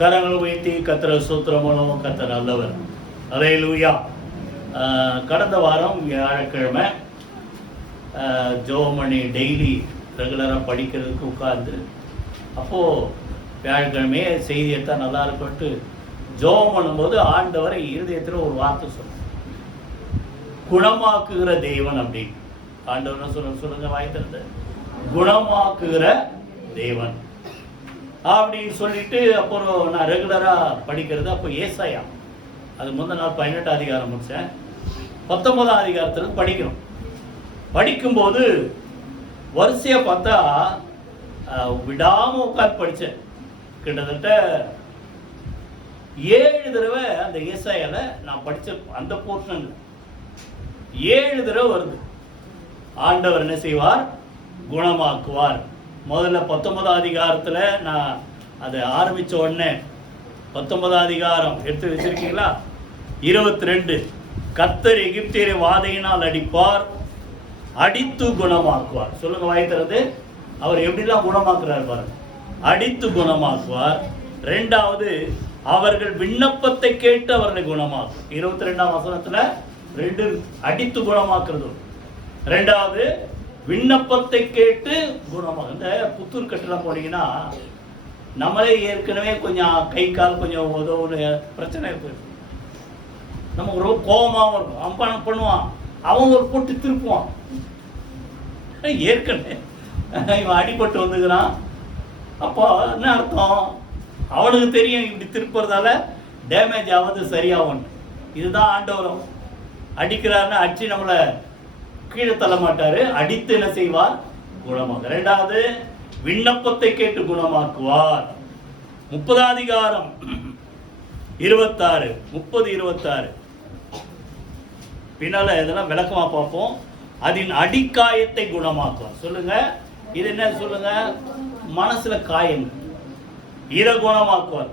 கரங்கள் உயர்த்தி கர்த்தரை ஸ்தோத்திரம் பண்ணுவோம். கர்த்தர் நல்லவர். அல்லேலூயா. கடந்த வாரம் வியாழக்கிழமை ஜோமணி டெய்லி ரெகுலராக படிக்கிறதுக்கு உட்கார்ந்து அப்போது வியாழக்கிழமையே செய்தியை தான் நல்லா இருக்கும்ட்டு ஜோம் பண்ணும்போது ஆண்டவரை இருதயத்தில் ஒரு வார்த்தை சொல்லுங்க, குணமாக்குகிற தேவன் அப்படின்னு. ஆண்டவர் சொல்லுங்க வாய்த்திருந்த குணமாக்குகிற தேவன் அப்படின்னு சொல்லிட்டு அப்புறம் நான் ரெகுலராக படிக்கிறது. அப்போ ஏசாயா அது முந்தின நாள் 18 அதிகாரம் முடித்தேன். 19 அதிகாரத்தில் படிக்கிறோம். படிக்கும்போது வரிசையாக பார்த்தா விடாமல் உட்காந்து படித்தேன். கிட்டத்தட்ட 7 தடவை அந்த ஏசாயால நான் படித்த அந்த போர்ஷன் 7 தடவை வருது. ஆண்டவர் என்ன செய்வார்? குணமாக்குவார். முதல்ல 19 அதிகாரத்தில் நான் அதை ஆரம்பித்த உடனே 19 அதிகாரம் எடுத்து வச்சிருக்கீங்களா? 22 கர்த்தர் எகிப்தியரை வாதையினால் அடிப்பார், அடித்து குணமாக்குவார். சொல்லுங்க வாய்த்திறது. அவர் எப்படிலாம் குணமாக்குறார் பாருங்க. அடித்து குணமாக்குவார். 2வது அவர்கள் விண்ணப்பத்தை கேட்டு அவர்களை குணமாக்கும். 22ஆம் வசனத்துல 2 அடித்து குணமாக்குறது. 2வது விண்ணப்பத்தை கேட்டு குணமாக்கும். இந்த புத்தூர் கட்டெல்லாம் போனீங்கன்னா நம்மளே ஏற்கனவே கொஞ்சம் கை கால் கொஞ்சம் உதவு பிரச்சனை இருக்கு. நமக்கு ரொம்ப கோபமாகவும் இருக்கும். அவன் பண்ணுவான், அவன் ஒரு போட்டு திருப்புவான். ஏற்கனவே இவன் அடிபட்டு வந்துக்கிறான். அப்போ என்ன அர்த்தம்? அவனுக்கு தெரியும் இப்படி திருப்புறதால டேமேஜ் ஆகுது, சரியாகும். இதுதான் ஆண்டவரும். அடிக்கிறாருன்னு அடிச்சு நம்மளை கீழே தள்ள மாட்டாரு. அடித்து என்ன செய்வார்? குணமாக்க. 2வது விண்ணப்பத்தை கேட்டு குணமாக்குவார். 30 அதிகாரம் 26 30 26 பின்னால இதெல்லாம் விளக்கமா பார்ப்போம். அதன் அடிக்காயத்தை குணமாக்குவார். சொல்லுங்க, இது என்ன சொல்லுங்க? மனசுல காயம், இதை குணமாக்குவார்.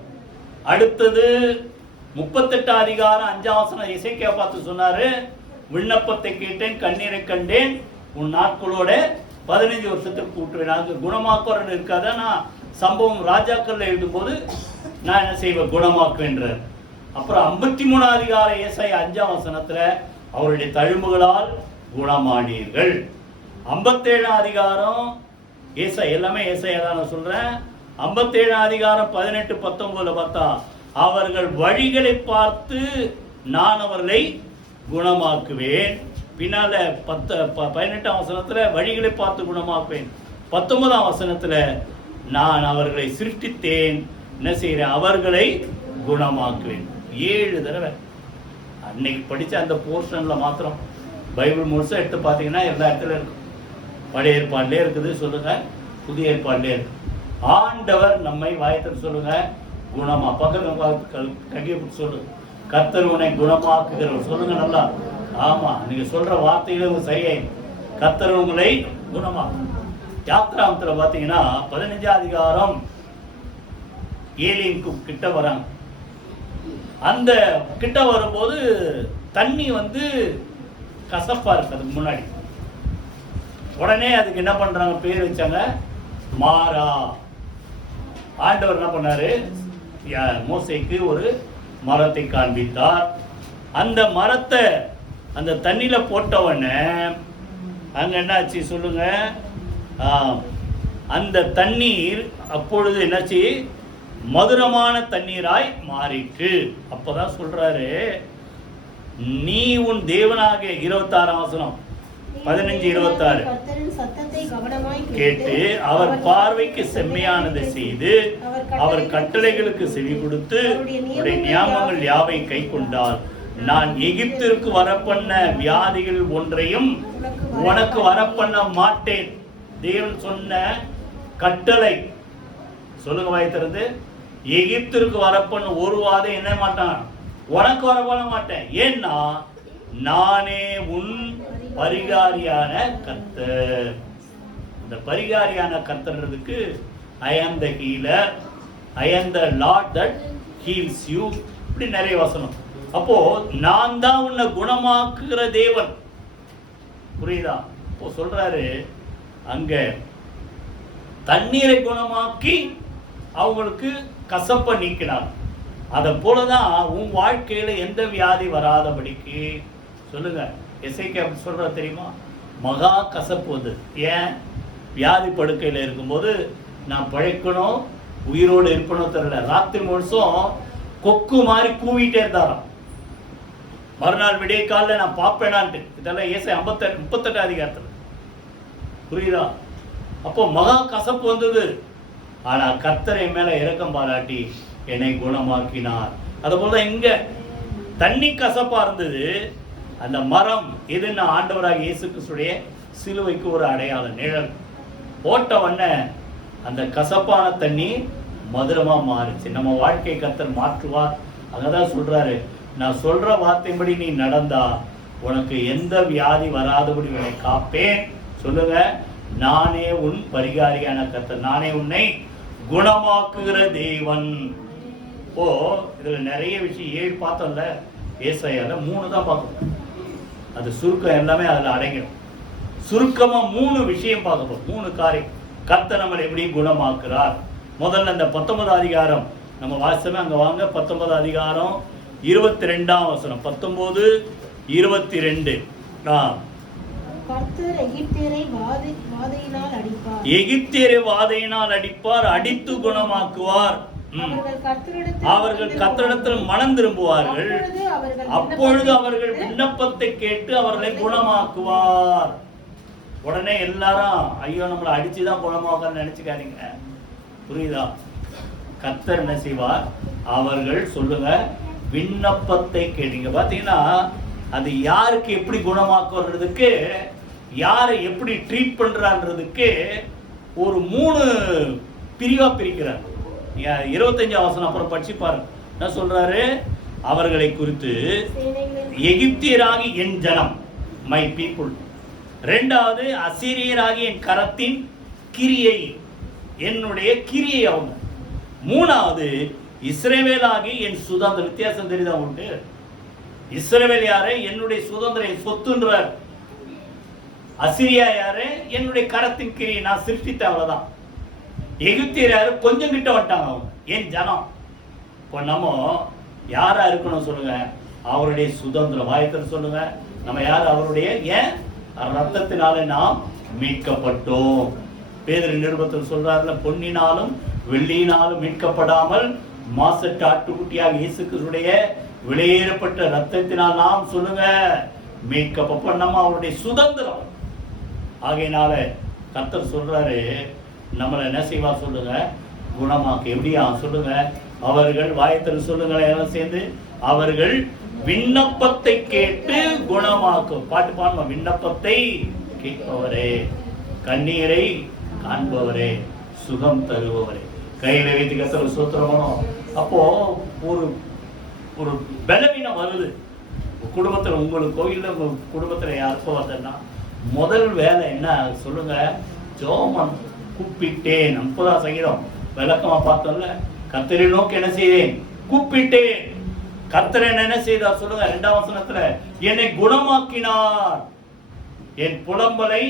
அடுத்தது 38 அதிகாரம் 5ஆம் வசனம் எசேக்கியா பார்த்து சொன்னாரு, விண்ணப்பத்தை கேட்டேன், கண்ணீரை கண்டேன், உன் நாட்களோட 15 வருஷத்துக்கு கூட்டுவேன். அது குணமாக்குறன்னு இருக்காத. நான் சம்பவம் ராஜாக்கள்ல எழுதும்போது நான் என்ன செய்வேன்? குணமாக்குவேன்றார். அப்புறம் 53 அதிகாரம் ஏசாயா 5ஆம் வசனத்துல அவருடைய தழும்புகளால் குணமானீர்கள். 57 அதிகாரம் எல்லாமே ஏசாயா தான் நான் சொல்றேன். 57 அதிகாரம் 18 19 பார்த்தா அவர்கள் வழிகளை பார்த்து நான் அவர்களை குணமாக்குவேன். பின்னால 18ஆம் வசனத்துல வழிகளை பார்த்து குணமாக்குவேன். 19ஆம் வசனத்துல நான் அவர்களை சிருஷ்டித்தேன், என்ன செய்கிறேன்? அவர்களை குணமாக்குவேன். 7 தடவை அன்னைக்கு படித்த அந்த போர்ஷன்ல மாத்திரம் பைபிள் முழுசாக எடுத்து பார்த்தீங்கன்னா எல்லா இடத்துல இருக்கும். பழைய ஏற்பாடுலேயே இருக்குது, சொல்லுங்க, புதிய ஏற்பாடுலேயே இருக்கு. ஆண்டவர் நம்மை வாயத்தில் சொல்லுங்க குணமா. பக்கத்தில் கையை பிடிச்சி சொல்லுங்க, கர்த்தர் உன்னை குணமாக்குகிறவர். சொல்லுங்க நல்லா. ஆமா, நீங்க சொல்ற வார்த்தைகளும் சரியாய் கர்த்தர் உங்களை குணமாக்கும். யாத்ராமத்தில் பார்த்தீங்கன்னா 15 அதிகாரம் ஏலியனுக்கு கிட்ட வராங்க. அந்த கிட்ட வரும்போது தண்ணி கசப்பா இருக்கு. அதுக்கு முன்னாடி உடனே அதுக்கு என்ன பண்றாங்க? பேர் வச்சாங்க மாறா. ஆண்டவர் என்ன பண்ணாரு? மோசேக்கு ஒரு மரத்தை காண்பித்தார். அந்த மரத்தை அந்த தண்ணியில போட்டவொடனே அங்க என்னாச்சு சொல்லுங்க? அந்த தண்ணீர் அப்பொழுது என்னாச்சு? மதுரமான தண்ணீராய் மாறிட்டு. அப்பதான் சொல்றாரு, நீ உன் தேவனாக 26ஆம் வசனம் 15-26 கேட்டு அவர் பார்வைக்கு செம்மையானதை செய்து அவர் கட்டளைகளுக்கு செவி கொடுத்து அவருடைய நியாமங்கள் யாவை கை கொண்டால் நான் எகிப்திற்கு வரப்பண்ண வியாதிகள் ஒன்றையும் உனக்கு வரப்பண்ண மாட்டேன். தேவன் சொன்ன கட்டளை. சொல்லுங்க வாய்த்திருந்து. எகிப்திற்கு வரப்பண்ண ஒரு வாதை என்ன மாட்டான்? உனக்கு வரப்பண்ண மாட்டேன். ஏன்னா நானே உன் பரிகாரியான கர்த்தர். இந்த பரிகாரியான கர்த்தர்ன்றதுக்கு I am the healer, I am the Lord that heals you, இப்படி நிறைய வசனம். அப்போ நான் தான் உன்னை குணமாக்குகிற தேவன். புரியுதா? இப்போ சொல்றாரு அங்க தண்ணீரை குணமாக்கி அவங்களுக்கு கசப்பை நீக்கினார். அதை போலதான் உன் வாழ்க்கையில எந்த வியாதி வராதபடிக்கு சொல்லுங்க. எசேக்கியா சொல்ற தெரியுமா? மகா கசப்பு வந்து ஏன் வியாதி படுக்கையில் இருக்கும்போது நான் பழைக்கணும் உயிரோடு இருக்கணும் தெரியல. ராத்திரி முழுசும் கொக்கு மாதிரி கூவிட்டே இருந்தாராம். மறுநாள் விடிய காலில் நான் பார்ப்பேனான்ட்டு. இதெல்லாம் ஏசாயா 38 அதிகாரத்தில் புரியுதா? அப்போ மகா கசப்பு வந்தது. ஆனா கர்த்தரை மேல இரக்கம் பாராட்டி என்னை குணமாக்கினார். அதுபோல இங்க தண்ணி கசப்பா இருந்தது. அந்த மரம் எதுன்னு ஆண்டவராக இயேசு கிறிஸ்துடைய சிலுவைக்கு ஒரு அடையாளம், நிழல் போட்ட உடனே அந்த கசப்பான தண்ணி மதுரமா மாறுச்சு. நம்ம வாழ்க்கை கர்த்தர் மாற்றுவார். அங்கதான் சொல்றாரு, நான் சொல்ற வார்த்தைப்படி நீ நடந்தா உனக்கு எந்த வியாதி வராதபடி உன்னை காப்பேன். சொல்லுங்க, நானே உன் பரிகாரியான கர்த்தர், நானே உன்னை குணமாக்குகிற தேவன். ஓ இதுல நிறைய விஷயம் 7 பார்த்தோம்ல, ஏசாயால 3 தான் பார்க்கணும். அது சுருக்கம் எல்லாமே அதுல அடங்கிடும். சுருக்கமா 3 விஷயம் பார்க்க போறோம். 3 காரியம் கர்த்தர் நம்மளை எப்படி குணமாக்குறார். முதல்ல இந்த 19 அதிகாரம் நம்ம வாசிச்சோமே, அங்க வாங்க. 19 அதிகாரம் 22ஆம் வசனம். 19:22. கர்த்தர் எகிப்தியரை வாதையினால் அடிப்பார், அடித்து குணமாக்குவார். அவர்கள் கர்த்தரிடத்தில் மனம் திரும்புவார்கள், அப்பொழுது அவர்கள் விண்ணப்பத்தை கேட்டு அவர்களை குணமாக்குவார். உடனே எல்லாரும் ஐயோ நம்மளை அடிச்சுதான் குணமாக்க நினைச்சுக்காதீங்க. புரியுதா? கர்த்தர் என்ன செய்வார்? அவர்கள் சொல்லுங்க விண்ணப்பத்தை கேட்டீங்க. பாத்தீங்கன்னா அது யாருக்கு எப்படி குணமாக்குறதுக்கு, யாரை எப்படி ட்ரீட் பண்றான்றதுக்கு ஒரு 3 பிரிவா பிரிக்கிறார். 25ஆம் வசனம் அப்புறம் படிச்சு பாருங்க. என்ன சொல்றாரு? அவர்களை குறித்து எகிப்தியராகி என் ஜனம், மை பீப்புள். 2வது அசீரியராகி என் கரத்தின் கிரியை, என்னுடைய கிரியை அவங்க. 3வது இஸ்ரவேலாகி என் சுதந்திரம். வித்தியாசம் தெரியுதா உங்களுக்கு? இஸ்ரவேல் யாரு? என்னுடைய சுதந்திரம், சொத்துன்றார். அசிரியா யாரு? என்னுடைய கரத்தின் கிரியை, நான் சிருஷ்டித்த, அவ்வளவுதான். எகிப்தியர் யாரு? கொஞ்சம் கிட்ட வந்துட்டாங்க அவங்க, என் ஜனம். இப்போ நம்ம யாரா இருக்கணும் சொல்லுங்க? அவருடைய சுதந்திரம். வாயத்தில் சொல்லுங்க, நம்ம யார்? அவருடைய ஏன் ரத்தத்தினால நாம் மீட்கப்பட்டோம். பேதுரு நிருபத்தில் சொல்றாருல, பொன்னினாலும் வெள்ளியினாலும் மீட்கப்படாமல் மாசற்ற ஆட்டுக்குட்டியாக இயேசு கிறிஸ்துடைய விலையேறப்பட்ட ரத்தத்தினால் நாம் சொல்லுங்க மீட்கப்பட்ட நம்ம அவருடைய சுதந்திரம். ஆகையினால கர்த்தர் சொல்றாரு நம்மளை என்ன செய்வா சொல்லுங்க? குணமாக்கு. எப்படியா சொல்லுங்க? அவர்கள் வாயத்தில் சொல்லுங்களேன் எல்லாம் சேர்ந்து, அவர்கள் விண்ணப்பத்தை கேட்டு குணமாக்கும். பாட்டு பாடுமா? விண்ணப்பத்தை கேட்பவரே, கண்ணீரை காண்பவரே, சுகம் தருபவரே, கையில வைத்து கர்த்தர் சூத்திரமோ. அப்போ ஒரு ஒரு பலவீனம் வருது குடும்பத்தில். உங்களுக்கு கோயில்ல உங்க குடும்பத்தில் யாருக்கோ வந்தா முதல் வேலை என்ன சொல்லுங்க? ஜோமன் கூப்பிட்டேன். 30ஆம் சங்கீதம் விளக்கமா பார்த்தோம்ல. கர்த்தரை நோக்கி என்ன செய்தேன்? கூப்பிட்டேன். கர்த்தர் என்ன செய்தார் சொல்லுங்க? 2ஆம் வசனத்துல, என்னை குணமாக்கினார், என் புலம்பலை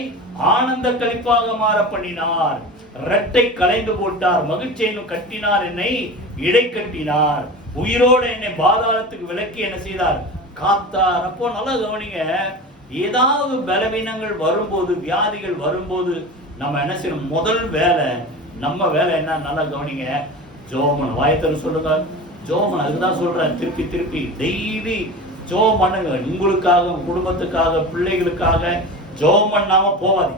ஆனந்த களிப்பாக மாற பண்ணினார், இரட்டை கலைந்து போட்டார், மகிழ்ச்சியை கட்டினார், என்னை இடை கட்டினார், உயிரோடு என்னை பாதாளத்துக்கு விலக்கி என்ன செய்தார்? காத்தார். அப்போ நல்லா கவனிங்க, ஏதாவது பலவீனங்கள் வரும்போது, வியாதிகள் வரும்போது நம்ம என்ன செய்யணும்? முதல் வேலை, நம்ம வேலை என்ன? நல்லா கவனிங்க, ஜோமன். வாயத்தர் சொல்லுங்க ஜோமன். அதுக்குதான் சொல்றேன் திருப்பி திருப்பி டெய்லி ஜோம் பண்ணுங்க. உங்களுக்காக, குடும்பத்துக்காக, பிள்ளைகளுக்காக ஜோம் பண்ணாம போவாது.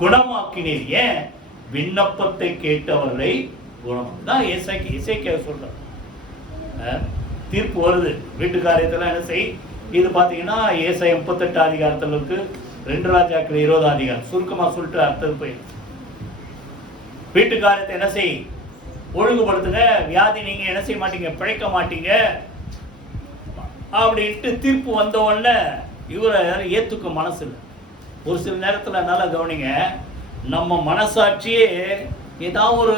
குணமாக்கினீர். ஏன்? விண்ணப்பத்தை கேட்டவர்களை குணம் தான் இசைக்க சொல்ற. தீர்ப்பு வருது வீட்டு காரியத்துல என்ன செய். இது பாத்தீங்கன்னா ஏசாயா 38 அதிகாரத்துல இருக்கு. 2 ராஜாக்கள் 20ஆம் அதிகாரம். சுருக்கமா சொல்லிட்டு அர்த்தம் போய் வீட்டு காரியத்தை என்ன செய்? ஒழுங்குபடுத்துங்க. வியாதி நீங்க என்ன செய்ய மாட்டீங்க? பிழைக்க மாட்டீங்க அப்படின்ட்டு தீர்ப்பு வந்த உடனே இவரை ஏத்துக்க மனசு இல்லை. ஒரு சில நேரத்துல நல்லா கவனிங்க, நம்ம மனசாட்சியே ஏதாவது ஒரு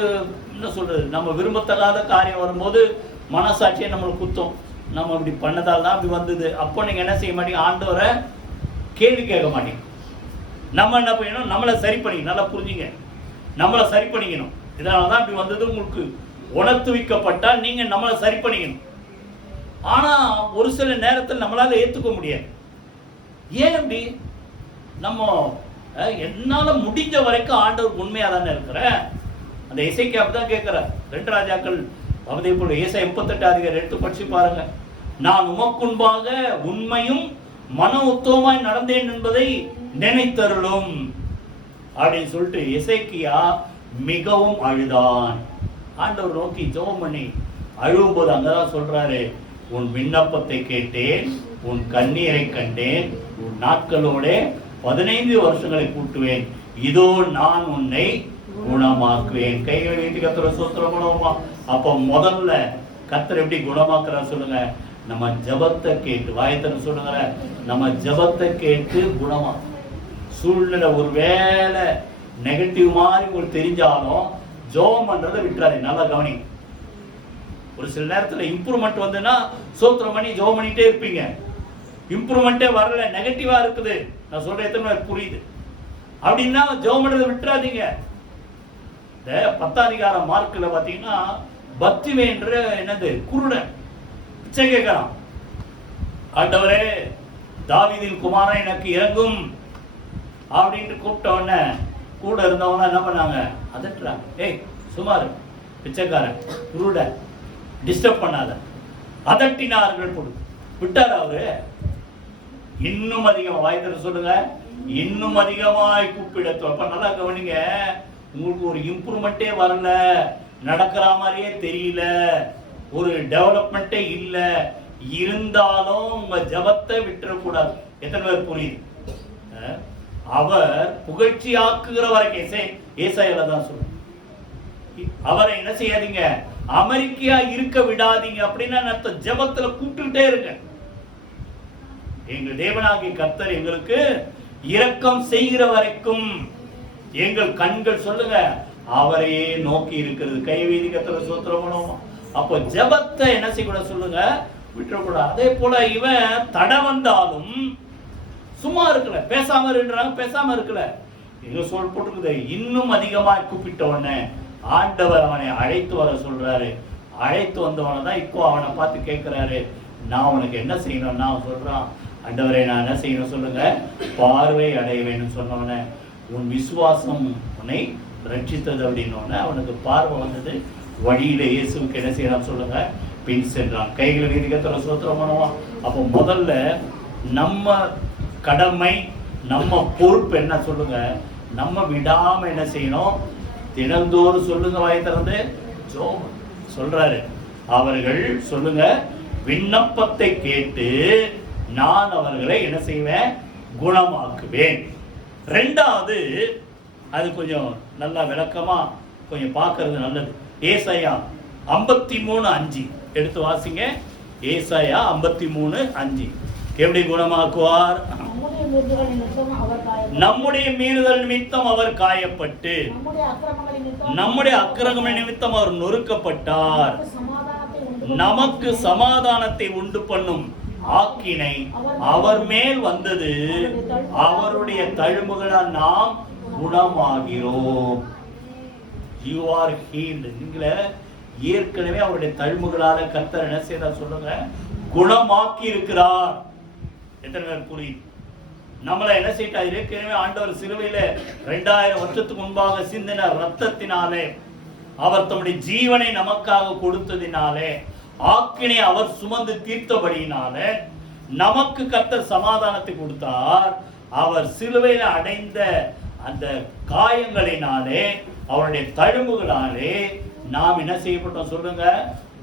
என்ன சொல்றது, நம்ம விரும்பத்தகாத காரியம் வரும்போது மனசாட்சியே நம்மளை குத்தம். நம்ம இப்படி பண்ணதால் தான் அப்படி வந்தது. அப்போ நீங்க என்ன செய்ய மாட்டீங்க? ஆண்டவரை கேள்வி கேட்க மாட்டீங்க. நம்ம என்ன பண்ணணும்? நம்மளை சரி பண்ணிக்கணும். நல்லா புரிஞ்சுங்க, நம்மளை சரி பண்ணிக்கணும். இதனாலதான் இப்படி வந்தது உங்களுக்கு உணர்த்துவிக்கப்பட்டா நீங்க நம்மளை சரி பண்ணிக்கணும். ஆனா ஒரு சில நேரத்தில் நம்மளால ஏத்துக்க முடியாது. ஏன் அப்படி? நம்ம என்னால முடிஞ்ச வரைக்கும் ஆண்டவர் உண்மையா தானே இருக்கிற. அந்த இசைக்கு அப்படிதான் கேட்கிற. 2 ராஜாக்கள் அதே போல ஏசாயா 38 எடுத்து படிச்சு பாருங்க. நான் உமக்குன்பாக உண்மையும் மன உத்தவமாய் நடந்தேன் என்பதை நினைத்தருளும் அப்படின்னு சொல்லிட்டு எசேக்கியா மிகவும் அழுதான். ஆண்டவர் நோக்கி ஜெபம் பண்ணி அழுவும் போது அங்கதான் சொல்றாரு, உன் விண்ணப்பத்தை கேட்டேன், உன் கண்ணீரை கண்டேன், உன் நாட்களோட 15 வருஷங்களை கூட்டுவேன், இதோ நான் உன்னை குணமாக்குவேன். கைகளை வைத்து கர்த்தரை ஸ்தோத்திரம் பண்ணுவோமா? அப்ப முதல்ல கர்த்தர் எப்படி குணமாக்குறார் சொல்லுங்க? நம்ம ஜபத்தை கேட்டு, வாயத்தன்னு சொல்லுங்க, நம்ம ஜபத்தை கேட்டு குணமா. சூழ்நிலை ஒரு வேலை நெகட்டிவ் மாதிரி உங்களுக்கு தெரிஞ்சாலும் ஜெபம் பண்றதை விட்டுறாரு. நல்லா கவனி. ஒரு சில நேரத்தில் இம்ப்ரூவ்மெண்ட் வந்துன்னா சோத்திரம் பண்ணி ஜெபம் பண்ணிட்டே இருப்பீங்க. இம்ப்ரூவ்மெண்ட்டே வரல, நெகட்டிவா இருக்குது. நான் சொல்ற எத்தனை புரியுது? அப்படின்னா ஜெபம் பண்றதை விட்டுறாதீங்க. இந்த 10ஆம் அதிகாரம் மார்க்ல பாத்தீங்கன்னா பத்திவேன்ற என்னது குருடன் பிச்சை கேட்கிறான். ஆண்டவரே தாவீதின் குமாரன் எனக்கு இறங்கும் அப்படின்ட்டு கூப்பிட்ட உடனே கூட இருந்தவங்க என்ன பண்ணாங்க? அதட்டுறாங்க. ஏய் சுமார் பிச்சைக்காரன் குருடன் டிஸ்டர்ப் பண்ணாத, அதட்டினார்கள். போடு விட்டார் அவரு. இன்னும் அதிகமா வாய்த்தர சொல்லுங்க, இன்னும் அதிகமாய் கூப்பிடத்தோ. அப்ப நல்லா கவனிங்க. உங்களுக்கு ஒரு இம்ப்ரூவ்மெண்ட்டே வரல, நடக்கிற மாதிரியே தெரியல, ஒரு டெவலப்மெண்ட்டே இல்ல, இருந்தாலும் உங்க ஜபத்தை விட்டுறக்கூடாது. எத்தனை பேர் புரியுது? அவர் புகழ்ச்சி ஆக்குகிற வரைக்கும் ஏசாயால தான் சொல்ற, அவரை என்ன செய்யாதீங்க, அமெரிக்கா இருக்க விடாதீங்க. அப்படின்னா ஜபத்துல கூப்பிட்டுட்டே இருங்க. எங்கள் தேவனாகிய கர்த்தர் எங்களுக்கு இரக்கம் செய்கிற வரைக்கும் எங்கள் கண்கள் சொல்லுங்க அவரையே நோக்கி இருக்கிறது. கைவீதி கர்த்தர் ஸ்தோத்திரம் பண்ணுவோம். அப்போ ஜபத்தை என்ன செய்யக்கூடாது சொல்லுங்க, விட்டுறக்கூடாது. அதே போல இவன் தடை வந்தாலும் சும்மா இருக்கல, பேசாம இருன்றாங்க, பேசாம இருக்கல. எங்க சொல் போட்டுருக்குது, இன்னும் அதிகமா கூப்பிட்ட உடனே ஆண்டவர் அவனை அழைத்து வர சொல்றாரு. அழைத்து வந்தவனை தான் இப்போ அவனை பார்த்து கேட்கிறாரு, நான் உனக்கு என்ன செய்யணும்னா அவன் சொல்றான், ஆண்டவரை நான் என்ன செய்யணும் சொல்லுங்க, பார்வை அடைய வேண்டும் சொன்னவன, உன் விசுவாசம் உன்னை ரட்சித்தது அப்படின்னோடனே அவனுக்கு பார்வை வந்தது. வழியில இயேசுக்கு என்ன செய்யறான் சொல்லுங்க, பின் சென்றான். கைகளை வீதிக்கத்தர சோத்திரம் பண்ணுவான். அப்போ முதல்ல நம்ம கடமை, நம்ம பொறுப்பு என்ன சொல்லுங்க, நம்ம விடாம என்ன செய்யணும், தினந்தோறும் சொல்லுங்க, வாய் திறந்து ஜெபம் சொல்றாரு. அவர்கள் சொல்லுங்க விண்ணப்பத்தை கேட்டு நான் அவர்களை என்ன செய்வேன், குணமாக்குவேன். ரெண்டாவது, அது கொஞ்சம் நல்லா விளக்கமா கொஞ்சம் பார்க்கறது நல்லது. ஏசாயா 53:5 எடுத்து வாசிங்க. ஏசாயா 53:5 எப்படி குணமாக்குவார்? நம்முடைய மீறுதல் நிமித்தம் அவர் காயப்பட்டு, நம்முடைய அக்கிரமங்கள் நிமித்தம் அவர் நொறுக்கப்பட்டார், நமக்கு சமாதானத்தை உண்டு பண்ணும் ஆக்கினை அவர் மேல் வந்தது, அவருடைய தழும்புகளால் நாம் குணமாகிறோம். You are healed. நீங்கள ஏற்கனவே அவருடைய தழும்புகளால கர்த்தர் என்ன செய்தார் சொல்லுங்க, குணமாக்கி இருக்கிறார். எத்தனை பேர் புரியுது? நம்மளை என்ன செய்தார்? ஏற்கனவே ஆண்டவர் சிலுவையில 2000 வருஷத்துக்கு முன்பாக சிந்தின ரத்தத்தினாலே, அவர் தம்முடைய ஜீவனை நமக்காக கொடுத்ததினாலே, ஆக்கினை அவர் சுமந்து தீர்த்தபடியினாலே நமக்கு கர்த்தர் சமாதானத்தை கொடுத்தார். அவர் சிலுவையில அடைந்த அந்த காயங்களினாலே, அவருடைய தழும்புகளாலே நாம் என்ன செய்யப்பட்டோம் சொல்லுங்க,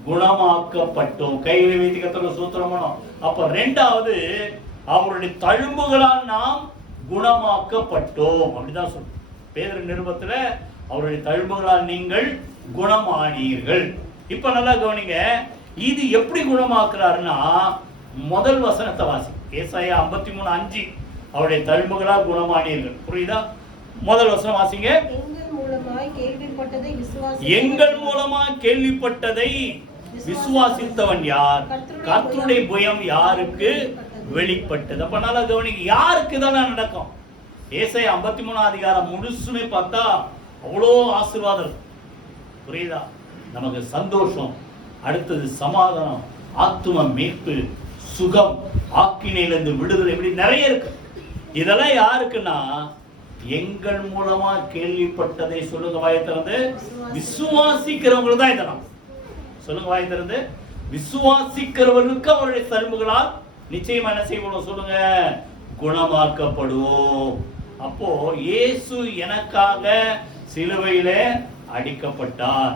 குணமாக்கப்பட்டோம். கைகளை வைத்து கர்த்தரை ஸ்தோத்திரம் பண்ணோம். அப்ப ரெண்டாவது, அவருடைய தழும்புகளால் நாம் குணமாக்கப்பட்டோம் அப்படிதான் சொல்றோம். பேதுரு நிருபத்துல அவருடைய தழும்புகளால் நீங்கள் குணமானீர்கள். இப்ப நல்லா கவனிங்க, இது எப்படி குணமாக்குறாருன்னா, முதல் வசனத்தை வாசி. ஏசாயா 53:5 அவருடைய தழும்புகளால் குணமானீர்கள். புரியுதா? முதல் வசனம் வாசிங்க. எங்கள் மூலமாக கேள்விப்பட்டதை விசுவாசித்தவன் யார்? கர்த்தருடைய புயம் யாருக்கு வெளிப்பட்டது? அப்ப நல்லா கவனிங்க, யாருக்கு இதெல்லாம் நடக்கும்? ஏசாயா 53 அதிகாரம் முழுசுமே பார்த்தா அவ்வளோ ஆசீர்வாதம். புரியுதா? நமக்கு சந்தோஷம், அடுத்தது சமாதானம், ஆத்தும மீட்பு, சுகம், ஆக்கினையிலிருந்து விடுதலை, இப்படி நிறைய இருக்கு. இதெல்லாம் யாருக்குன்னா எங்கள் மூலமா கேள்விப்பட்டதை சொல்லுங்க வாயை திறந்து, விசுவாசிக்கிறவங்களுக்கு தான். இதெல்லாம் சொல்லுங்க வாயை திறந்து, விசுவாசிக்கிறவர்களுக்கு அவருடைய தழும்புகளால் நிச்சயமா என்ன செய்வோம் சொல்லுங்க, குணமாக்கப்படுவோம். அப்போ இயேசு எனக்காக சிலுவையிலே அடிக்கப்பட்டார்,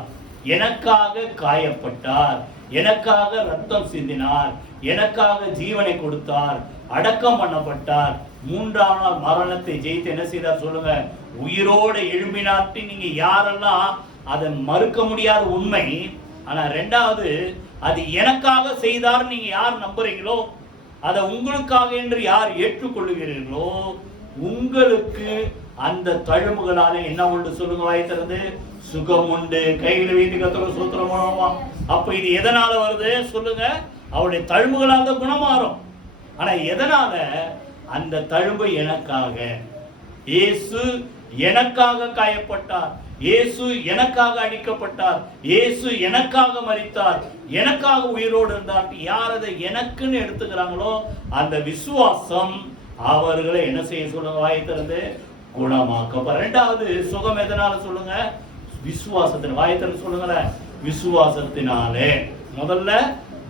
எனக்காக காயப்பட்டார், எனக்காக ரத்தம் சிந்தினார், எனக்காக ஜீவனை கொடுத்தார், அடக்கம் பண்ணப்பட்டார், 3ஆம் நாள் மரணத்தை ஜெயித்து என்ன செய்தார் சொல்லுங்க, உயிரோடு எழும்பினார்ட்டு நீங்க யாரெல்லாம் அதை மறுக்க முடியாத உண்மை. ஆனா 2வது, அது எனக்காக செய்தார் நீங்க யார் நம்புறீங்களோ, அதை உங்களுக்காக என்று யார் ஏற்றுக்கொள்ளுகிறீர்களோ, உங்களுக்கு அந்த தழும்புகளால என்ன உண்டு சொல்லுங்க வாய் திறந்து, சுகம் உண்டு. கைகளை வைத்து கர்த்தருக்கு ஸ்தோத்திரம் பண்ணுவோமா? அப்ப இது எதனால வருது சொல்லுங்க, அவருடைய தழும்புகளால் தான் குணமாறும். ஆனா எதனால? அந்த தழும்பு எனக்காக, இயேசு எனக்காக காயப்பட்டார், இயேசு எனக்காக அடிக்கப்பட்டார், இயேசு எனக்காக மரித்தார், எனக்காக உயிரோடு இருந்தார். யார் அதை எனக்குன்னு எடுத்துக்கிறாங்களோ அந்த விசுவாசம் அவர்களை என்ன செய்ய சொல்லுங்க வாயை திறந்து, குணமாக்க. 2வது சுகம் எதனால சொல்லுங்க, விசுவாசத்தின். வாயை திறந்து சொல்லுங்களேன், விசுவாசத்தினாலே. முதல்ல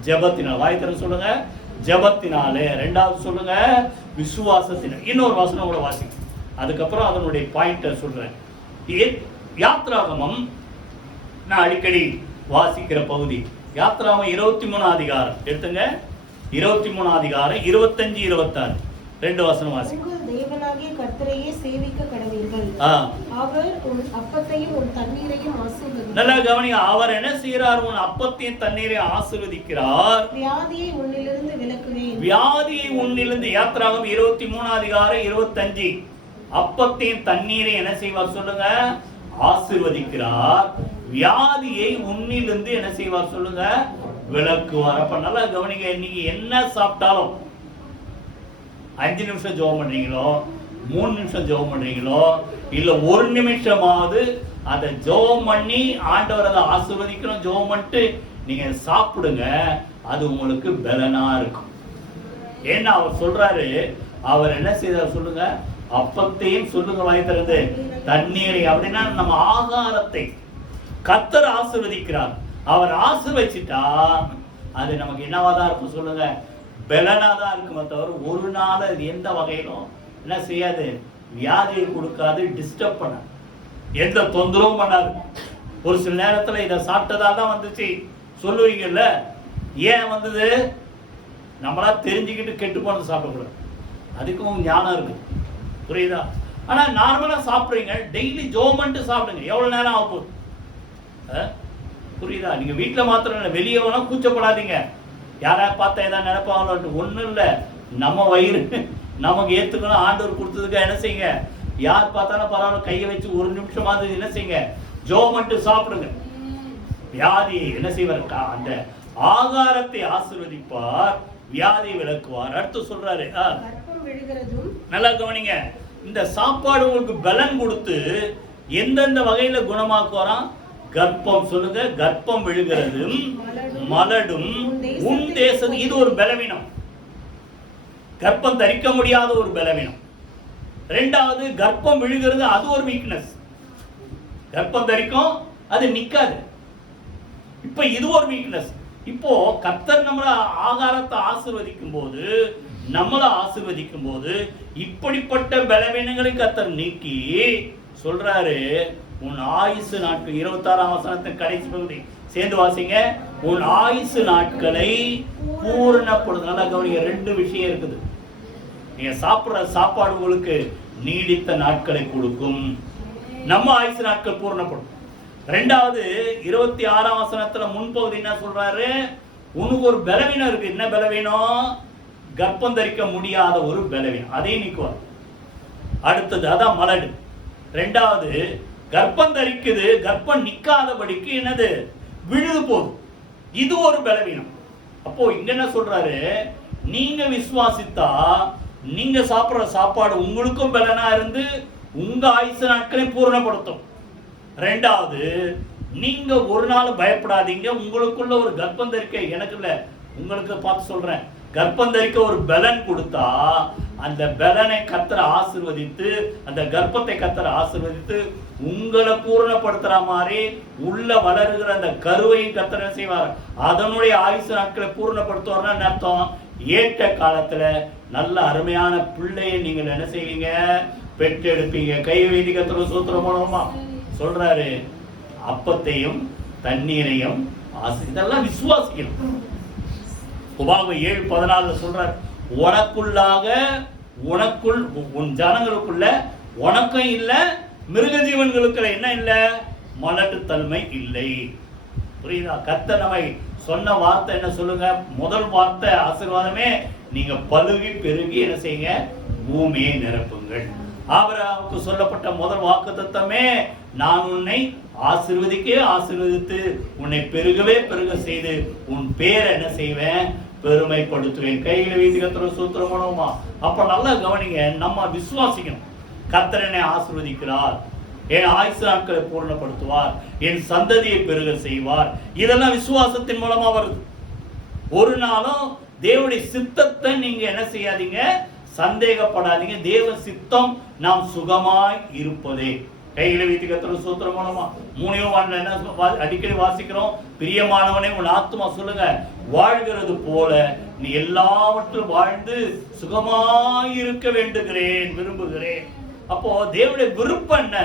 ஜெபத்தினால, வாயை திறந்து சொல்லுங்க, ஜெபத்தினாலே. 2வது சொல்லுங்க விசுவாசத்தினால. இன்னொரு வசனம் கூட வாசிங்க, அதுக்கப்புறம் அதனுடைய பாயிண்ட சொல்றேன். யாத்ராகமம் நான் அடிக்கடி வாசிக்கிற பகுதி, யாத்ராகமம் 23 அதிகாரம் எடுத்துங்க, 23 அதிகாரம் 25 26 2 வசனம் வாசிங்க. உங்கள் தேவனாகிய கர்த்தரையே சேவிக்க கடவீர்கள், அவர் உன் அப்பத்தையும் உன் தண்ணீரையும் ஆசீர்வதிக்கிறார். நல்லா கவனிங்க, அவர் என்ன செய்கிறார், உன் அப்பத்தையும் தண்ணீரையும் ஆசீர்வதிக்கிறார், வியாதியை உன்னிலிருந்து விலக்குவேன். வியாதியை உன்னிலிருந்து. யாத்ராகமம் 23 அதிகாரம் 25. அப்பத்தையும் தண்ணீரை என்ன செய்வார் சொல்லுங்க, ஆசீர்வதிக்கிறார், வியாதியை உன்னிலிருந்து என்ன செய்வார் சொல்லுங்க, விலக்குவார். அப்ப நல்லா கவனிங்க, நீங்க என்ன சாப்பிட்டாலும் 5 நிமிஷம் ஜெபம் பண்றீங்களோ, 3 நிமிஷம் ஜெபம் பண்றீங்களோ, இல்ல 1 நிமிஷமாவது அதை ஜெபம் பண்ணி ஆண்டவர் அதை ஆசீர்வதிக்கணும் ஜெபம் பண்ணிட்டு நீங்க சாப்பிடுங்க, அது உங்களுக்கு பலனா இருக்கும். ஏன்னா அவர் சொல்றாரு, அவர் என்ன செய்தார் சொல்லுங்க, அப்பத்தையும் சொல்லுங்க வாய் திறந்து, தண்ணீரை. அப்படின்னா நம்ம ஆகாரத்தை கர்த்தர் ஆசீர்வதிக்கிறார். அவர் ஆசீர்வதிச்சிட்டா அது நமக்கு என்னவாதான் இருக்கும் சொல்லுங்க, பலனாதான் இருக்குமே தவிர ஒரு நாள் அது எந்த வகையிலும் என்ன செய்யாது, வியாதியை கொடுக்காது, டிஸ்டர்ப் பண்ணாது, எந்த தொந்தரவும் பண்ணாது. ஒரு சில நேரத்தில் இதை சாப்பிட்டதால் தான் வந்துச்சு சொல்லுவீங்கல்ல, ஏன் வந்தது, நம்மளா தெரிஞ்சுக்கிட்டு கெட்டு போனது சாப்பிடக்கூடாது, அதுக்கும் ஞானம் இருக்கு, புரியுதா? ஆனா நார்மலா சாப்பிடுறீங்க, டெய்லி ஜோமன்ட்டு சாப்பிடுங்க, எவ்வளவு நேரம் ஆக போகுது, புரியுதா? நீங்க வீட்டுல மாத்திரம் இல்லை, வெளியே வேணா கூச்சப்படாதீங்க, யாரா பார்த்தா ஏதாவது நினைப்பாங்களோ, ஒண்ணும் இல்லை, நம்ம வயிறு நமக்கு ஏத்துக்கணும், ஆண்டவர் கொடுத்ததுக்கு என்ன செய்யுங்க, யார் பார்த்தாலும் பரவாயில்ல, கையை வச்சு 1 நிமிஷமாவது என்ன செய்யுங்க, ஜோமன்ட்டு சாப்பிடுங்க. வியாதி என்ன செய்வார், அந்த ஆகாரத்தை ஆசீர்வதிப்பார், வியாதி விலக்குவார். அடுத்து சொல்றாரு, நல்லா கவனிங்க, இந்த சாப்பாடு உங்களுக்கு பலன் கொடுத்து எந்தெந்த வகையில குணமாக்குவாராம், கர்ப்பம் சொல்லுங்க, கர்ப்பம் விழுகிறதும் மலடும் உன் தேசம். இது ஒரு பலவீனம், கர்ப்பம் தரிக்க முடியாத ஒரு பலவீனம். 2வது கர்ப்பம் விழுகிறது, அது ஒரு வீக்னஸ், கர்ப்பம் தரிக்கும் அது நிக்காது. இப்ப இது ஒரு வீக்னஸ். இப்போ கர்த்தர் நம்மள ஆகாரத்தை ஆசீர்வதிக்கும் போது, நம்மளை ஆசீர்வதிக்கும் போது இப்படிப்பட்ட பலவீனங்களை கர்த்தர் நீக்கி சொல்றாரு, உன் ஆயுசு நாட்கள் 26ஆம் வசனத்தின் கடைசி பகுதி சேர்ந்து வாசிங்க, உன் ஆயுசு நாட்களை பூரணப்படுது. நல்லா கவனிங்க, 2 விஷயம் இருக்குது. நீங்க சாப்பிடுற சாப்பாடு உங்களுக்கு நீடித்த நாட்களை கொடுக்கும், நம்ம ஆயுசு நாட்கள் பூரணப்படும். 2வது 26ஆம் வசனத்துல முன்பகுதி என்ன சொல்றாரு, உனக்கு ஒரு பலவீனம் இருக்கு. என்ன பலவீனம், கர்ப்பம் தரிக்க முடியாத ஒரு பலவீனம், அதே நீக்குவார். அடுத்தது அதான் மலடு. 2வது கர்ப்பம் தரிக்குது, கர்ப்பம் நிக்காதபடிக்கு என்னது, விழுது போகுது, இது ஒரு பலவீனம். அப்போ இங்க என்ன சொல்றாரு, நீங்க விசுவாசித்தா நீங்க சாப்பிடுற சாப்பாடு உங்களுக்கும் பலனா இருந்து உங்க ஆயுசு நாட்களை பூரணப்படுத்தும். 2வது நீங்க ஒரு நாள் பயப்படாதீங்க. உங்களுக்குள்ள ஒரு கர்ப்பம் தரிக்க, எனக்கு இல்ல உங்களுக்கு பார்த்து சொல்றேன், கர்ப்பம் தரிக்க ஒரு பலன் கொடுத்தா அந்த பலனை கர்த்தர் ஆசீர்வதித்து, அந்த கர்ப்பத்தை கர்த்தர் ஆசீர்வதித்து உங்களை பூரணப்படுத்துற மாதிரி உள்ள வளருகிற அந்த கருவையும் கர்த்தர் என்ன செய்வார், அதனுடைய ஆயுசு நாட்களை பூரணப்படுத்துவார்னு அர்த்தம். ஏற்ற காலத்துல நல்ல அருமையான பிள்ளையை நீங்கள் என்ன செய்வீங்க, பெற்றெடுப்பீங்க. கை வைத்து கர்த்தர் சூத்திரம் மூலமா சொல்றாரு, அப்பத்தையும் தண்ணீரையும் இதெல்லாம் விசுவாசிக்கணும். உபாகமம் 7:14 சொல்றார், உனக்குள்ளாக உனக்குள் உன் ஜனங்களுக்குள்ள உனக்கும் இல்ல மிருக ஜீவன்களுக்குள்ள என்ன இல்ல, மலட்டுத்தன்மை இல்லை. புரியுதா? கர்த்தர் நம்மை சொன்ன வார்த்தை என்ன சொல்லுங்க, முதல் வார்த்தை ஆசீர்வாதமே, நீங்க பலுகி பெருகி என்ன செய்யுங்க, பூமியை நிரப்புங்கள். ஆபிரகாமுக்கு சொல்லப்பட்ட முதல் வாக்குத்தத்தமே, நான் உன்னை ஆசீர்வதித்து உன்னை பெருகவே பெருக செய்து உன் பேரை என்ன செய்வேன், பெருமைப்படுத்துவேன். கையில வீட்டு கத்திர சூத்திரம் மூலமா. அப்ப நல்லா கவனிங்க, நம்ம விசுவாசிக்கணும். கர்த்தர் என்னை ஆசீர்வதிக்கிறார், என் ஆயுசு நாட்களை பூர்ணப்படுத்துவார், என் சந்ததியை பெருக செய்வார். இதெல்லாம் விசுவாசத்தின் மூலமா வருது. ஒரு நாளும் தேவனுடைய சித்தத்தை நீங்க என்ன செய்யாதீங்க, சந்தேகப்படாதீங்க. தேவ சித்தம் நாம் சுகமாய் இருப்பதே. கைகளை வைத்து கர்த்தர் சூத்திரம் மூலமா 3 என்ன அடிக்கடி வாசிக்கிறோம், பிரியமானவனே உன் ஆத்துமா சொல்லுங்க, வாழ்கிறது போல நீ எல்லாவற்றிலும் வாழ்ந்து சுகமாயிருக்க வேண்டுகிறேன், விரும்புகிறேன். அப்போ தேவனுடைய விருப்பம் என்ன,